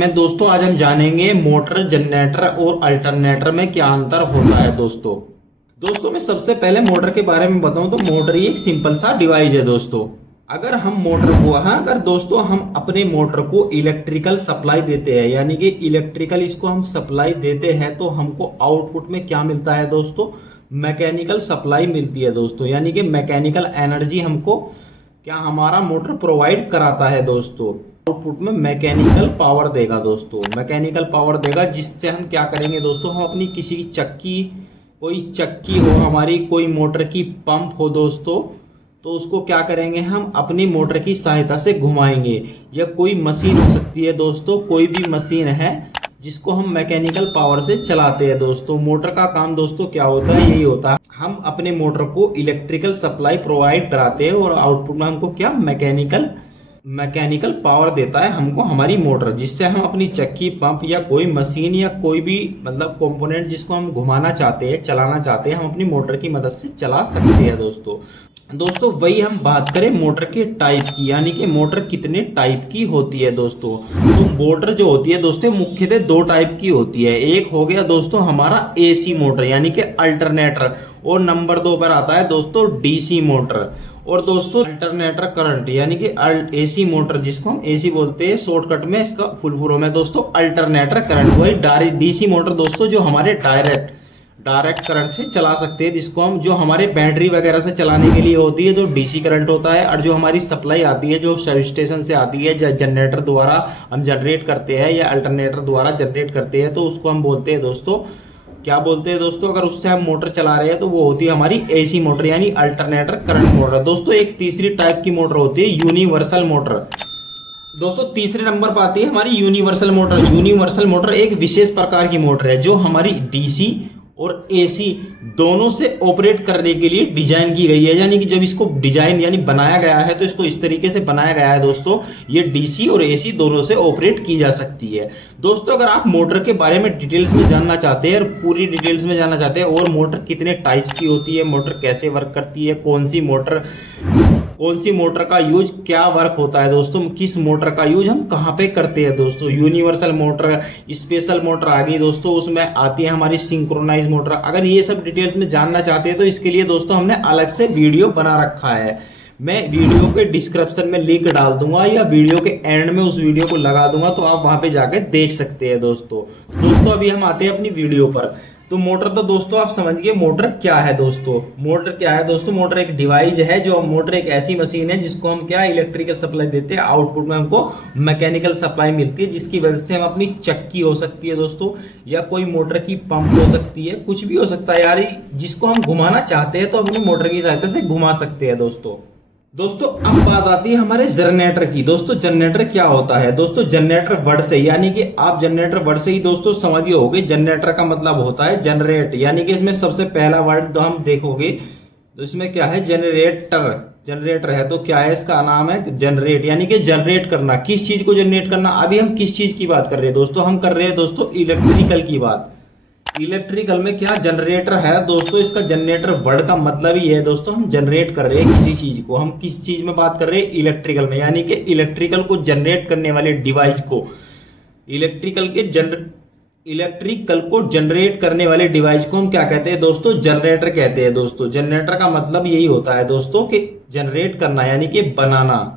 मैं दोस्तों आज हम जानेंगे मोटर, जनरेटर और अल्टरनेटर में क्या अंतर होता है। दोस्तों मैं सबसे पहले मोटर के बारे में बताऊं तो मोटर ही एक सिंपल सा डिवाइस है दोस्तों। अगर हम मोटर को अगर दोस्तों हम अपने मोटर को इलेक्ट्रिकल सप्लाई देते हैं, यानी कि इलेक्ट्रिकल इसको हम सप्लाई देते हैं, तो हमको आउटपुट में क्या मिलता है दोस्तों, मैकेनिकल सप्लाई मिलती है दोस्तों। यानी कि मैकेनिकल एनर्जी हमको क्या हमारा मोटर प्रोवाइड कराता है दोस्तों। आउटपुट में मैकेनिकल पावर देगा दोस्तों, मैकेनिकल पावर देगा, जिससे हम क्या करेंगे दोस्तों, हम अपनी किसी की चक्की, कोई चक्की हो हमारी, कोई मोटर की पंप हो दोस्तों, तो उसको क्या करेंगे, हम अपनी मोटर की सहायता से घुमाएंगे। या कोई मशीन हो सकती है दोस्तों, कोई भी मशीन है जिसको हम मैकेनिकल पावर से चलाते हैं दोस्तों। मोटर का काम दोस्तों क्या होता है, यही होता है, हम अपने मोटर को इलेक्ट्रिकल सप्लाई प्रोवाइड कराते हैं और आउटपुट में हमको क्या मैकेनिकल पावर देता है हमको हमारी मोटर, जिससे हम अपनी चक्की, पंप या कोई मशीन या कोई भी मतलब कंपोनेंट जिसको हम घुमाना चाहते हैं, चलाना चाहते हैं, हम अपनी मोटर की मदद से चला सकते हैं दोस्तों वही हम बात करें मोटर के टाइप की, यानी कि मोटर कितने टाइप की होती है दोस्तों। तो मोटर जो होती है दोस्तों मुख्यतः दो टाइप की होती है। एक हो गया दोस्तों हमारा एसी मोटर यानी कि अल्टरनेटर, और नंबर 2 पर आता है दोस्तों डीसी मोटर। और दोस्तों अल्टरनेटर करंट यानी कि एसी मोटर, जिसको हम एसी बोलते हैं शॉर्टकट में, इसका फुल फॉर्म है दोस्तों अल्टरनेटर करंट। वही डायरेक्ट डीसी मोटर दोस्तों जो हमारे डायरेक्ट करंट से चला सकते हैं, जिसको हम जो हमारे बैटरी वगैरह से चलाने के लिए होती है, जो डीसी करंट होता है। और जो हमारी सप्लाई आती है, जो सब स्टेशन से आती है, जनरेटर द्वारा हम जनरेट करते हैं या अल्टरनेटर द्वारा जनरेट करते हैं, तो उसको हम बोलते हैं दोस्तों, क्या बोलते हैं दोस्तों, अगर उससे हम मोटर चला रहे हैं तो वो होती है हमारी एसी मोटर यानी अल्टरनेटर करंट मोटर। दोस्तों एक तीसरी टाइप की मोटर होती है यूनिवर्सल मोटर। दोस्तों तीसरे नंबर पर आती है हमारी यूनिवर्सल मोटर। यूनिवर्सल मोटर एक विशेष प्रकार की मोटर है जो हमारी डीसी और एसी दोनों से ऑपरेट करने के लिए डिजाइन की गई है। यानी कि जब इसको डिजाइन यानी बनाया गया है तो इसको इस तरीके से बनाया गया है दोस्तों, ये डीसी और एसी दोनों से ऑपरेट की जा सकती है। दोस्तों अगर आप मोटर के बारे में डिटेल्स में जानना चाहते हैं और पूरी डिटेल्स में जानना चाहते हैं, और मोटर कितने टाइप्स की होती है, मोटर कैसे वर्क करती है, कौन सी मोटर का यूज क्या वर्क होता है दोस्तों, किस मोटर का यूज हम कहाँ पे करते हैं दोस्तों, यूनिवर्सल मोटर, स्पेशल मोटर आ गई दोस्तों, उसमें आती है हमारी सिंक्रोनाइज मोटर। अगर ये सब डिटेल्स में जानना चाहते हैं तो इसके लिए दोस्तों हमने अलग से वीडियो बना रखा है। मैं वीडियो के डिस्क्रिप्शन में लिंक डाल दूंगा या वीडियो के एंड में उस वीडियो को लगा दूंगा, तो आप वहां पे जाके देख सकते हैं दोस्तों अभी हम आते हैं अपनी वीडियो पर। तो मोटर तो दोस्तों आप समझिए मोटर क्या है दोस्तों। मोटर क्या है दोस्तों, मोटर एक डिवाइस है, जो मोटर एक ऐसी मशीन है जिसको हम क्या इलेक्ट्रिकल सप्लाई देते हैं, आउटपुट में हमको मैकेनिकल सप्लाई मिलती है, जिसकी वजह से हम अपनी चक्की हो सकती है दोस्तों, या कोई मोटर की पंप हो सकती है, कुछ भी हो सकता है यार, जिसको हम घुमाना चाहते हैं तो अपनी मोटर की सहायता से घुमा सकते हैं दोस्तों अब बात आती है हमारे जनरेटर की। दोस्तों जनरेटर क्या होता है दोस्तों, जनरेटर वर्ड से, यानी कि आप जनरेटर वर्ड से ही दोस्तों समझिए होगे, जनरेटर का मतलब होता है जनरेट। यानी कि इसमें सबसे पहला वर्ड तो हम देखोगे तो इसमें क्या है, जनरेटर है, तो क्या है इसका नाम है जनरेट, यानी कि जनरेट करना। किस चीज को जनरेट करना, अभी हम किस चीज की बात कर रहे हैं दोस्तों, हम कर रहे हैं दोस्तों इलेक्ट्रिकल की बात। इलेक्ट्रिकल में क्या जनरेटर है दोस्तों, इसका जनरेटर वर्ड का मतलब ही है दोस्तों, हम जनरेट कर रहे हैं किसी चीज को। हम किस चीज में बात कर रहे हैं, इलेक्ट्रिकल में, यानी कि इलेक्ट्रिकल को जनरेट करने वाले डिवाइस को, इलेक्ट्रिकल को जनरेट करने वाले डिवाइस को हम क्या कहते हैं दोस्तों, जनरेटर कहते हैं दोस्तों। जनरेटर का मतलब यही होता है दोस्तों कि जनरेट करना यानी कि बनाना।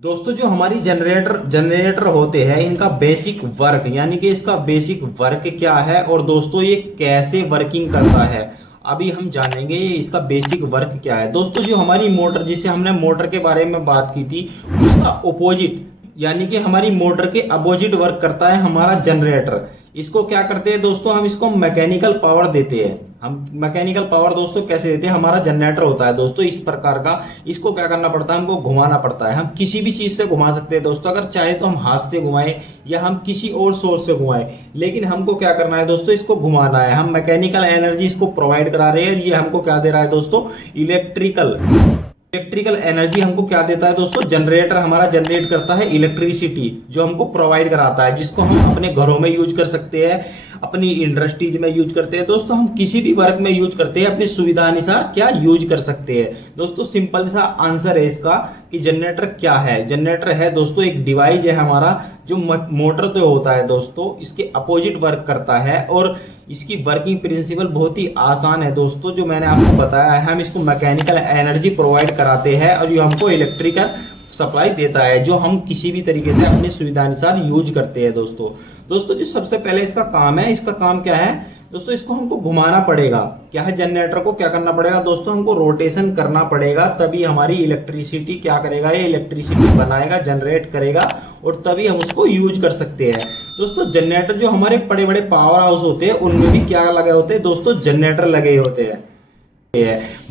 दोस्तों जो हमारी जनरेटर होते हैं, इनका बेसिक वर्क यानी कि इसका बेसिक वर्क क्या है, और दोस्तों ये कैसे वर्किंग करता है, अभी हम जानेंगे इसका बेसिक वर्क क्या है। दोस्तों जो हमारी मोटर, जिसे हमने मोटर के बारे में बात की थी, उसका अपोजिट यानी कि हमारी मोटर के अपोजिट वर्क करता है हमारा जनरेटर। इसको क्या करते हैं दोस्तों, हम इसको मैकेनिकल पावर देते हैं। हम मैकेनिकल पावर दोस्तों कैसे देते हैं, हमारा जनरेटर होता है दोस्तों इस प्रकार का, इसको क्या करना पड़ता है, हमको घुमाना पड़ता है। हम किसी भी चीज से घुमा सकते हैं दोस्तों, अगर चाहे तो हम हाथ से घुमाएं या हम किसी और सोर्स से घुमाएं, लेकिन हमको क्या करना है दोस्तों, इसको घुमाना है। हम मैकेनिकल एनर्जी इसको प्रोवाइड करा रहे हैं, ये हमको क्या दे रहा है दोस्तों, इलेक्ट्रिकल एनर्जी हमको क्या देता है दोस्तों, जनरेटर हमारा जनरेट करता है इलेक्ट्रिसिटी, जो हमको प्रोवाइड कराता है, जिसको हम अपने घरों में यूज कर सकते हैं, अपनी इंडस्ट्रीज में यूज करते हैं दोस्तों, हम किसी भी वर्क में यूज करते हैं, अपनी सुविधा अनुसार क्या यूज कर सकते हैं दोस्तों। सिंपल सा आंसर है इसका कि जनरेटर क्या है। जनरेटर है दोस्तों एक डिवाइस है हमारा, जो मोटर तो होता है दोस्तों, इसके अपोजिट वर्क करता है और इसकी वर्किंग प्रिंसिपल बहुत ही आसान है दोस्तों। जो मैंने आपको बताया है, हम इसको मैकेनिकल एनर्जी प्रोवाइड कराते हैं और ये हमको इलेक्ट्रिकल सप्लाई देता है, जो हम किसी भी तरीके से अपनी सुविधा अनुसार यूज करते हैं दोस्तों। दोस्तों जो सबसे पहले इसका काम है, इसका काम क्या है दोस्तों, इसको हमको घुमाना पड़ेगा। क्या है, जनरेटर को क्या करना पड़ेगा दोस्तों, हमको रोटेशन करना पड़ेगा, तभी हमारी इलेक्ट्रिसिटी क्या करेगा, ये इलेक्ट्रिसिटी बनाएगा, जनरेट करेगा और तभी हम उसको यूज कर सकते हैं दोस्तों। जनरेटर जो हमारे बड़े बड़े पावर हाउस होते हैं उनमें भी क्या लगे होते हैं दोस्तों, जनरेटर लगे होते हैं।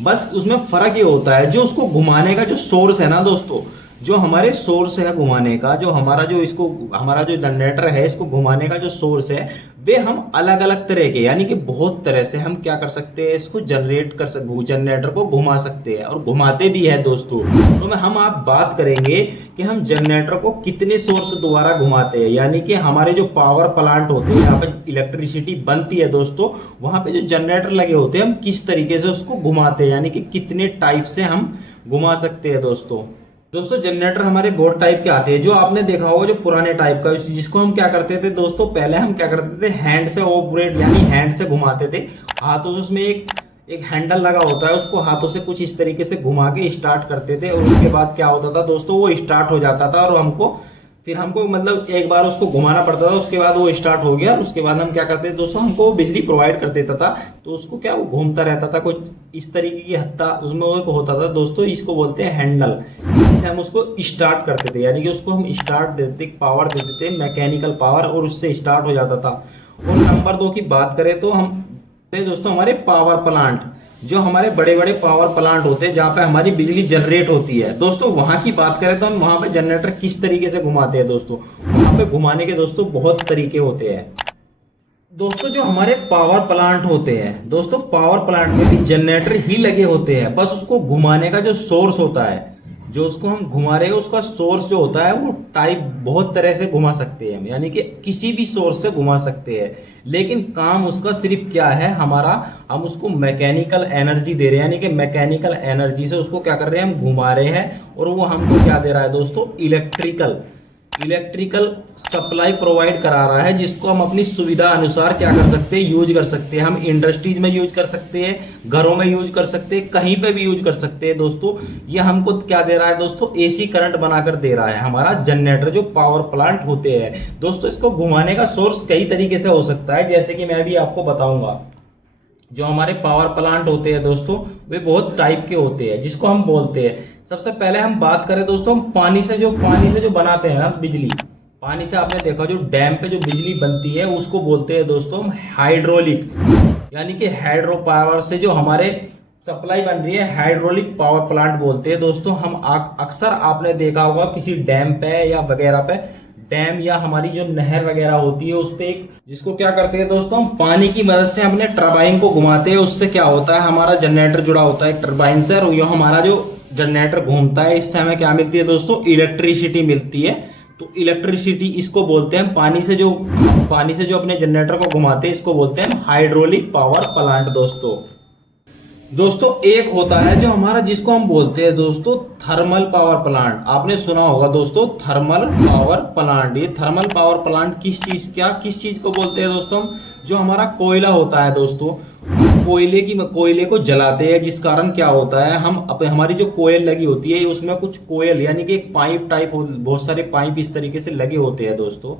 बस उसमें फर्क ये होता है, जो उसको घुमाने का जो सोर्स है ना दोस्तों, जो हमारे सोर्स है घुमाने का, जो हमारा जो जनरेटर है इसको घुमाने का जो सोर्स है, वे हम अलग अलग तरह के, यानी कि बहुत तरह से हम क्या कर सकते हैं, इसको जनरेटर को घुमा सकते हैं और घुमाते भी है दोस्तों। तो हम आप बात करेंगे कि हम जनरेटर को कितने सोर्स द्वारा घुमाते हैं, यानी कि हमारे जो पावर प्लांट होते हैं, यहाँ पे इलेक्ट्रिसिटी बनती है दोस्तों, वहां पे जो जनरेटर लगे होते हैं हम किस तरीके से उसको घुमाते हैं, यानी कि कितने टाइप से हम घुमा सकते हैं दोस्तों। जनरेटर हमारे बहुत टाइप के आते हैं, जो आपने देखा होगा जो पुराने टाइप का, जिसको हम क्या करते थे दोस्तों, पहले हम क्या करते थे, हैंड से ऑपरेट यानी हैंड से घुमाते थे हाथों से। उसमें एक हैंडल लगा होता है, उसको हाथों से कुछ इस तरीके से घुमा के स्टार्ट करते थे और उसके बाद क्या होता था दोस्तों, वो स्टार्ट हो जाता था और फिर हमको मतलब एक बार उसको घुमाना पड़ता था, उसके बाद वो स्टार्ट हो गया और उसके बाद हम क्या करते थे दोस्तों, हमको बिजली प्रोवाइड कर देता था। तो उसको क्या, वो घूमता रहता था कुछ इस तरीके की हत्ता उसमें वो होता था दोस्तों, इसको बोलते हैं हैंडल। इससे हम उसको स्टार्ट करते थे, यानी कि उसको हम स्टार्ट देते, पावर दे देते, मैकेनिकल पावर, और उससे स्टार्ट हो जाता था। और नंबर 2 की बात करें तो हम दोस्तों हमारे पावर प्लांट, जो हमारे बड़े बड़े पावर प्लांट होते हैं जहां पे हमारी बिजली जनरेट होती है दोस्तों, वहां की बात करें तो हम वहां पे जनरेटर किस तरीके से घुमाते हैं दोस्तों। वहां पे घुमाने के दोस्तों बहुत तरीके होते हैं दोस्तों। जो हमारे पावर प्लांट होते हैं दोस्तों, पावर प्लांट में भी जनरेटर ही लगे होते हैं, बस उसको घुमाने का जो सोर्स होता है, जो उसको हम घुमा रहे हैं उसका सोर्स जो होता है, वो टाइप बहुत तरह से घुमा सकते हैं, यानी कि किसी भी सोर्स से घुमा सकते हैं। लेकिन काम उसका सिर्फ क्या है हमारा, हम उसको मैकेनिकल एनर्जी दे रहे हैं, यानी कि मैकेनिकल एनर्जी से उसको क्या कर रहे हैं, हम घुमा रहे हैं और वो हमको क्या दे रहा है दोस्तों, इलेक्ट्रिकल सप्लाई प्रोवाइड करा रहा है, जिसको हम अपनी सुविधा अनुसार क्या कर सकते हैं, यूज कर सकते हैं। हम इंडस्ट्रीज में यूज कर सकते हैं, घरों में यूज कर सकते हैं, कहीं पे भी यूज कर सकते हैं दोस्तों। ये हमको क्या दे रहा है दोस्तों, एसी करंट बनाकर दे रहा है हमारा जनरेटर, जो पावर प्लांट होते हैं दोस्तों। इसको घुमाने का सोर्स कई तरीके से हो सकता है, जैसे कि मैं भी आपको बताऊंगा। जो हमारे पावर प्लांट होते हैं दोस्तों, वे बहुत टाइप के होते हैं, जिसको हम बोलते हैं। सबसे पहले हम बात करें दोस्तों, हम पानी से जो बनाते हैं ना बिजली, पानी से आपने देखा जो डैम पे जो बिजली बनती है उसको बोलते हैं दोस्तों हम हाइड्रोलिक, यानी कि हाइड्रो पावर से जो हमारे सप्लाई बन रही है, हाइड्रोलिक पावर प्लांट बोलते हैं दोस्तों। हम अक्सर आपने देखा होगा किसी डैम पे या वगैरह पे, डैम या हमारी जो नहर वगैरह होती है उस पे जिसको क्या करते हैं दोस्तों, हम पानी की मदद से अपने टरबाइन को घुमाते हैं। उससे क्या होता है, हमारा जनरेटर जुड़ा होता है टरबाइन से, और ये हमारा जो जनरेटर घूमता है, इससे हमें क्या मिलती है दोस्तों, इलेक्ट्रिसिटी मिलती है। तो इलेक्ट्रिसिटी इसको बोलते हैं, पानी से जो अपने जनरेटर को घुमाते हैं इसको बोलते हैं हाइड्रोलिक पावर प्लांट दोस्तों। एक होता है जो हमारा, जिसको हम बोलते हैं दोस्तों थर्मल पावर प्लांट। आपने सुना होगा दोस्तों थर्मल पावर प्लांट। ये थर्मल पावर प्लांट किस चीज को बोलते हैं दोस्तों, जो हमारा कोयला होता है दोस्तों, कोयले को जलाते हैं, जिस कारण क्या होता है, हमारी जो कोयल लगी होती है उसमें कुछ कोयल यानी कि एक पाइप टाइप बहुत सारे पाइप इस तरीके से लगे होते हैं दोस्तों।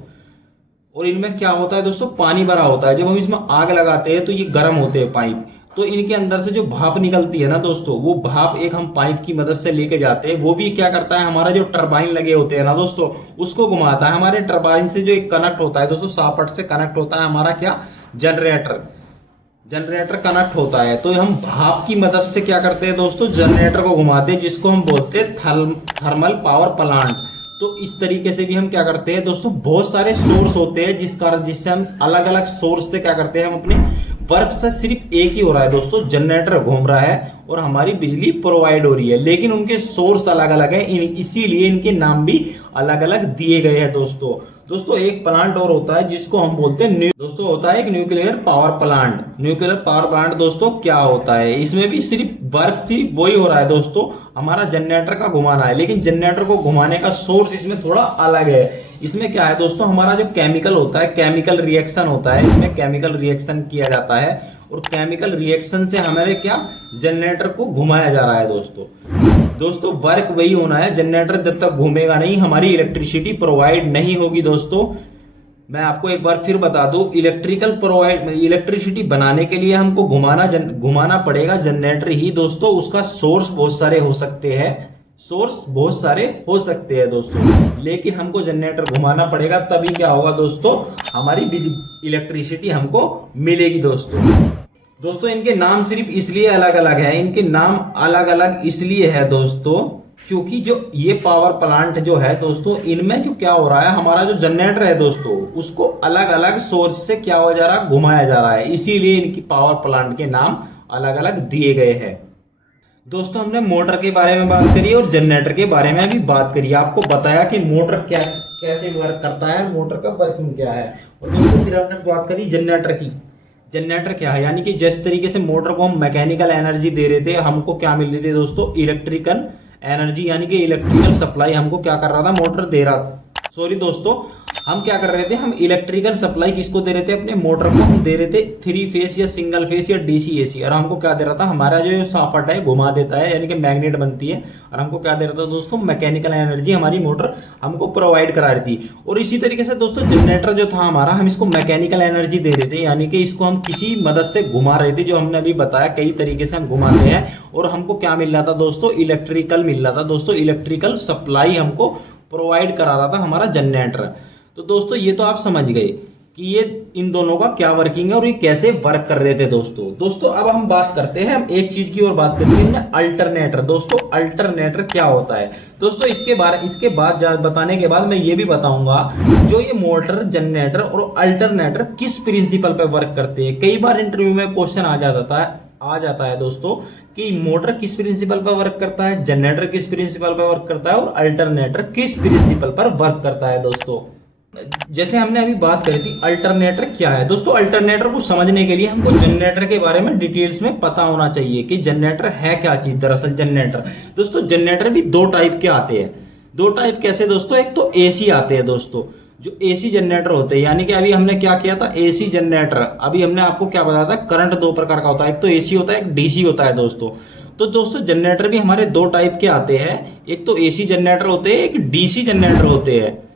और इनमें क्या होता है दोस्तों, पानी भरा होता है। जब हम इसमें आग लगाते हैं तो ये गर्म होते हैं पाइप, तो इनके अंदर से जो भाप निकलती है ना दोस्तों, वो भाप एक हम पाइप की मदद से लेके जाते हैं। वो भी क्या करता है, हमारा जो टरबाइन लगे होते हैं ना दोस्तों, उसको घुमाता है। हमारे टरबाइन से जो एक कनेक्ट होता है दोस्तों, सापट से कनेक्ट होता है हमारा क्या, जनरेटर कनेक्ट होता है। तो हम भाप की मदद से क्या करते हैं दोस्तों, जनरेटर को घुमाते हैं, जिसको हम बोलते हैं थर्मल पावर प्लांट। तो इस तरीके से भी हम क्या करते हैं दोस्तों, बहुत सारे सोर्स होते हैं जिससे हम अलग अलग सोर्स से क्या करते हैं, हम अपने वर्क से सिर्फ एक ही हो रहा है दोस्तों, जनरेटर घूम रहा है और हमारी बिजली प्रोवाइड हो रही है, लेकिन उनके सोर्स अलग अलग है, इसीलिए इनके नाम भी अलग अलग दिए गए हैं दोस्तों। दोस्तों एक प्लांट और होता है जिसको हम बोलते हैं दोस्तों होता है एक nuclear power plant. Nuclear power plant दोस्तों क्या होता है, इसमें भी सिर्फ वर्क सिर्फ वही हो रहा है दोस्तों, हमारा जनरेटर का घुमाना है, लेकिन जनरेटर को घुमाने का सोर्स इसमें थोड़ा अलग है। इसमें क्या है दोस्तों, हमारा जो केमिकल होता है, केमिकल रिएक्शन होता है, इसमें केमिकल रिएक्शन किया जाता है और केमिकल रिएक्शन से हमारे क्या जनरेटर को घुमाया जा रहा है दोस्तों वर्क वही होना है। जनरेटर जब तक घूमेगा नहीं, हमारी इलेक्ट्रिसिटी प्रोवाइड नहीं होगी दोस्तों। मैं आपको एक बार फिर बता दूं, इलेक्ट्रिसिटी बनाने के लिए हमको घुमाना पड़ेगा जनरेटर ही दोस्तों। उसका सोर्स बहुत सारे हो सकते हैं दोस्तों, लेकिन हमको जनरेटर घुमाना पड़ेगा, तभी क्या होगा दोस्तों, हमारी इलेक्ट्रिसिटी हमको मिलेगी दोस्तों इनके नाम सिर्फ इसलिए अलग अलग है, इनके नाम अलग अलग इसलिए है दोस्तों क्योंकि जो ये पावर प्लांट जो है दोस्तों, इनमें जो क्या हो रहा है, हमारा जो जनरेटर है दोस्तों, उसको अलग अलग सोर्स से क्या हो जा रहा है, घुमाया जा रहा है, इसीलिए इनकी पावर प्लांट के नाम अलग अलग दिए गए हैं। दोस्तों हमने मोटर के बारे में बात करी और जनरेटर के बारे में भी बात करी, आपको बताया कि मोटर कैसे वर्क करता है, मोटर का वर्किंग क्या है, और दोस्तों फिर हमने बात करी जनरेटर की। जनरेटर क्या है, यानी कि जिस तरीके से मोटर को हम मैकेनिकल एनर्जी दे रहे थे, हमको क्या मिल रही थी दोस्तों, इलेक्ट्रिकल एनर्जी, यानी कि इलेक्ट्रिकल सप्लाई हमको क्या कर रहा था, मोटर दे रहा था। सॉरी दोस्तों, हम क्या कर रहे थे, हम इलेक्ट्रिकल सप्लाई किसको दे रहे थे, अपने मोटर को हम दे रहे थे 3 फेस या सिंगल फेस या डीसी एसी, और हमको क्या दे रहा था, हमारा जो सापट है घुमा देता है, यानी कि मैग्नेट बनती है, और हमको क्या दे रहा था दोस्तों, मैकेनिकल एनर्जी हमारी मोटर हमको प्रोवाइड करा रही थी। और इसी तरीके से दोस्तों जनरेटर जो था हमारा, हम इसको मैकेनिकल एनर्जी दे रहे थे, यानी कि इसको हम किसी मदद से घुमा रहे थे, जो हमने अभी बताया कई तरीके से हम घुमाते हैं, और हमको क्या मिल रहा था दोस्तों, इलेक्ट्रिकल मिल रहा था दोस्तों, इलेक्ट्रिकल सप्लाई हमको प्रोवाइड करा रहा था हमारा जनरेटर। तो दोस्तों ये तो आप समझ गए कि ये इन दोनों का क्या वर्किंग है और ये कैसे वर्क कर रहे थे दोस्तों अब हम बात करते हैं, हम एक चीज की और बात करते हैं, अल्टरनेटर। दोस्तों अल्टरनेटर क्या होता है दोस्तों, इसके बाद बताने के बाद मैं ये भी बताऊंगा जो ये मोटर, जनरेटर और अल्टरनेटर किस प्रिंसिपल पे वर्क करते हैं। कई बार इंटरव्यू में क्वेश्चन आ जाता है दोस्तों कि मोटर किस प्रिंसिपल पर वर्क करता है, जनरेटर किस प्रिंसिपल पर वर्क करता है और अल्टरनेटर किस प्रिंसिपल पर वर्क करता है दोस्तों। जैसे हमने अभी बात करी थी अल्टरनेटर क्या है दोस्तों, अल्टरनेटर को समझने के लिए हमको जनरेटर के बारे में डिटेल्स में पता होना चाहिए कि जनरेटर है क्या चीज। दरअसल जनरेटर दोस्तों, जनरेटर भी 2 टाइप के आते हैं। 2 टाइप कैसे दोस्तों, एक तो एसी आते हैं दोस्तों, जो एसी जनरेटर होते हैं, यानी कि अभी हमने क्या किया था, एसी जनरेटर, अभी हमने आपको क्या बताया था, करंट 2 प्रकार का होता है, एक तो एसी होता है, एक डीसी होता है दोस्तों। तो दोस्तों जनरेटर भी हमारे 2 टाइप के आते हैं, एक तो एसी जनरेटर होते हैं, एक डीसी जनरेटर होते हैं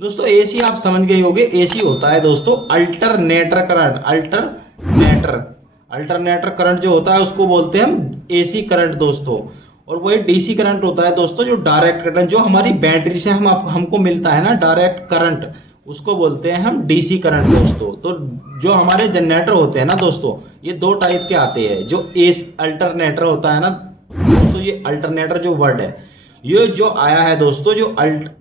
दोस्तों। एसी आप समझ गए होंगे, एसी होता है दोस्तों अल्टरनेटर करंट, अल्टरनेटर करंट जो होता है उसको बोलते हैं हम एसी करंट दोस्तों। और वही डीसी करंट होता है दोस्तों, जो डायरेक्ट करंट, जो हमारी बैटरी से हमको मिलता है ना डायरेक्ट करंट, उसको बोलते हैं हम डीसी करंट दोस्तों। तो जो हमारे जनरेटर होते हैं ना दोस्तों, ये 2 टाइप के आते हैं। जो अल्टरनेटर होता है ना दोस्तों, ये अल्टरनेटर जो वर्ड है, ये जो आया है दोस्तों, जो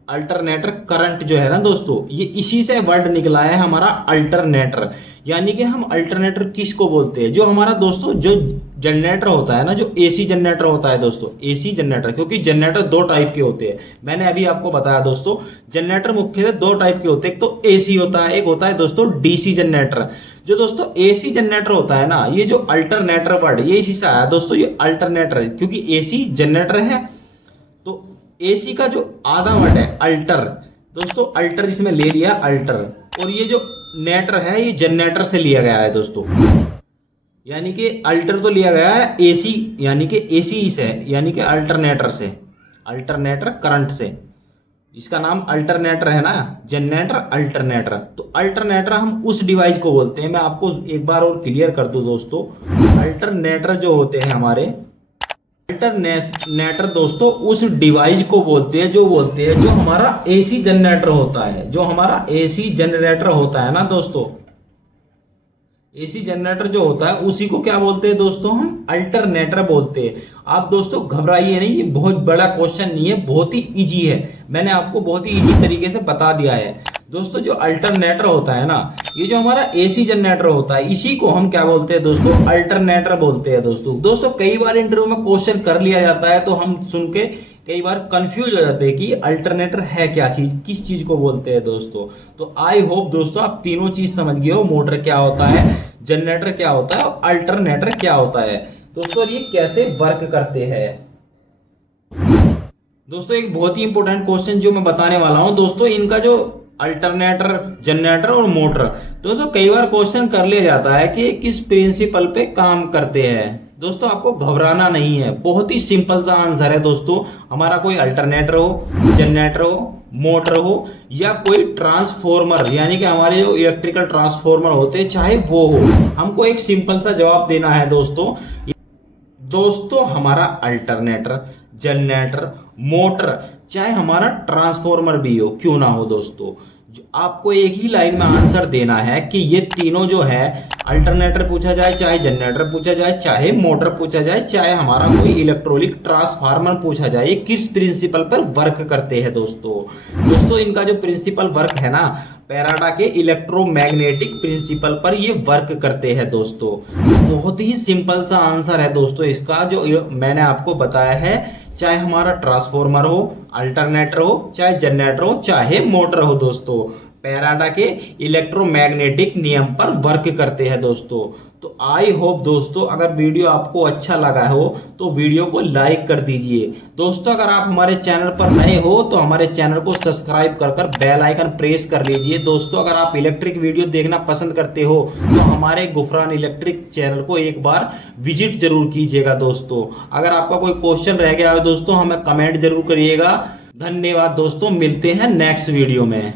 अल्टरनेटर करंट जो है ना दोस्तों, ये इसी से वर्ड निकला है हमारा अल्टरनेटर। यानी कि हम अल्टरनेटर किसको बोलते हैं, जो हमारा दोस्तों जो जनरेटर होता है ना, जो एसी जनरेटर होता है दोस्तों, एसी जनरेटर, क्योंकि जनरेटर 2 टाइप के होते हैं। मैंने अभी आपको बताया दोस्तों, जनरेटर मुख्यतः 2 टाइप के होते हैं, एक तो एसी होता है, एक होता है दोस्तों डीसी जनरेटर। जो दोस्तों एसी जनरेटर होता है ना, ये जो अल्टरनेटर वर्ड ये इसी से आया दोस्तों, ये अल्टरनेटर, क्योंकि एसी जनरेटर है तो एसी का जो आधा वर्ड है अल्टर दोस्तों, अल्टर इसमें ले लिया अल्टर, और ये जो नेटर है ये जनरेटर से लिया गया है दोस्तों। यानी कि अल्टर तो लिया गया है एसी, यानी कि एसी से, यानी कि अल्टरनेटर से, अल्टरनेटर करंट से, इसका नाम अल्टरनेटर है ना, जनरेटर अल्टरनेटर। तो अल्टरनेटर हम उस डिवाइस को बोलते हैं, मैं आपको एक बार और क्लियर कर दूं दोस्तों, अल्टरनेटर जो होते हैं हमारे, अल्टरनेटर दोस्तों उस डिवाइस को बोलते हैं जो हमारा एसी जनरेटर होता है, जो हमारा एसी जनरेटर होता है ना दोस्तों, एसी जनरेटर जो होता है उसी को क्या बोलते हैं दोस्तों, हम अल्टरनेटर बोलते हैं। आप दोस्तों घबराइए नहीं, ये बहुत बड़ा क्वेश्चन नहीं है, बहुत ही इजी है, मैंने आपको बहुत ही इजी तरीके से बता दिया है दोस्तों। जो अल्टरनेटर होता है ना, ये जो हमारा एसी जनरेटर होता है, इसी को हम क्या बोलते हैं दोस्तों, अल्टरनेटर बोलते हैं दोस्तों। कई बार इंटरव्यू में क्वेश्चन कर लिया जाता है तो हम सुन के कई बार कंफ्यूज हो जाते हैं कि अल्टरनेटर है क्या चीज, किस चीज को बोलते हैं दोस्तों। तो आई होप दोस्तों आप तीनों चीज समझ गए हो, मोटर क्या होता है, जनरेटर क्या होता है और अल्टरनेटर क्या होता है दोस्तों, ये कैसे वर्क करते हैं। दोस्तों एक बहुत ही इंपॉर्टेंट क्वेश्चन जो मैं बताने वाला हूं दोस्तों, इनका जो अल्टरनेटर, जनरेटर और मोटर, दोस्तों कई बार क्वेश्चन कर लिया जाता है कि किस प्रिंसिपल पे काम करते हैं। दोस्तों आपको घबराना नहीं है, बहुत ही सिंपल सा आंसर है दोस्तों। हमारा कोई अल्टरनेटर हो, जनरेटर हो, मोटर हो या कोई ट्रांसफॉर्मर, यानी कि हमारे जो इलेक्ट्रिकल ट्रांसफॉर्मर होते हैं चाहे वो हो, हमको एक सिंपल सा जवाब देना है दोस्तों। दोस्तों हमारा अल्टरनेटर, जनरेटर, मोटर, चाहे हमारा ट्रांसफॉर्मर भी हो, क्यों ना हो दोस्तों, जो आपको एक ही लाइन में आंसर देना है कि ये तीनों जो है, अल्टरनेटर पूछा जाए, चाहे जनरेटर पूछा जाए, चाहे मोटर पूछा जाए, चाहे हमारा कोई इलेक्ट्रॉनिक ट्रांसफार्मर पूछा जाए, ये किस प्रिंसिपल पर वर्क करते हैं दोस्तों इनका जो प्रिंसिपल वर्क है ना, फैराडा के इलेक्ट्रोमैग्नेटिक प्रिंसिपल पर ये वर्क करते हैं दोस्तों। बहुत ही सिंपल सा आंसर है दोस्तों इसका, जो मैंने आपको बताया है, चाहे हमारा ट्रांसफॉर्मर हो, अल्टरनेटर हो, चाहे जनरेटर हो, चाहे मोटर हो दोस्तों, फैराडा के इलेक्ट्रोमैग्नेटिक नियम पर वर्क करते हैं दोस्तों। तो आई होप दोस्तों अगर वीडियो आपको अच्छा लगा हो तो वीडियो को लाइक कर दीजिए दोस्तों। अगर आप हमारे चैनल पर नए हो तो हमारे चैनल को सब्सक्राइब कर बेल आइकन प्रेस कर लीजिए दोस्तों। अगर आप इलेक्ट्रिक वीडियो देखना पसंद करते हो तो हमारे गुफरान इलेक्ट्रिक चैनल को एक बार विजिट जरूर कीजिएगा दोस्तों। अगर आपका कोई क्वेश्चन रह गया है दोस्तों, हमें कमेंट जरूर करिएगा। धन्यवाद दोस्तों, मिलते हैं नेक्स्ट वीडियो में।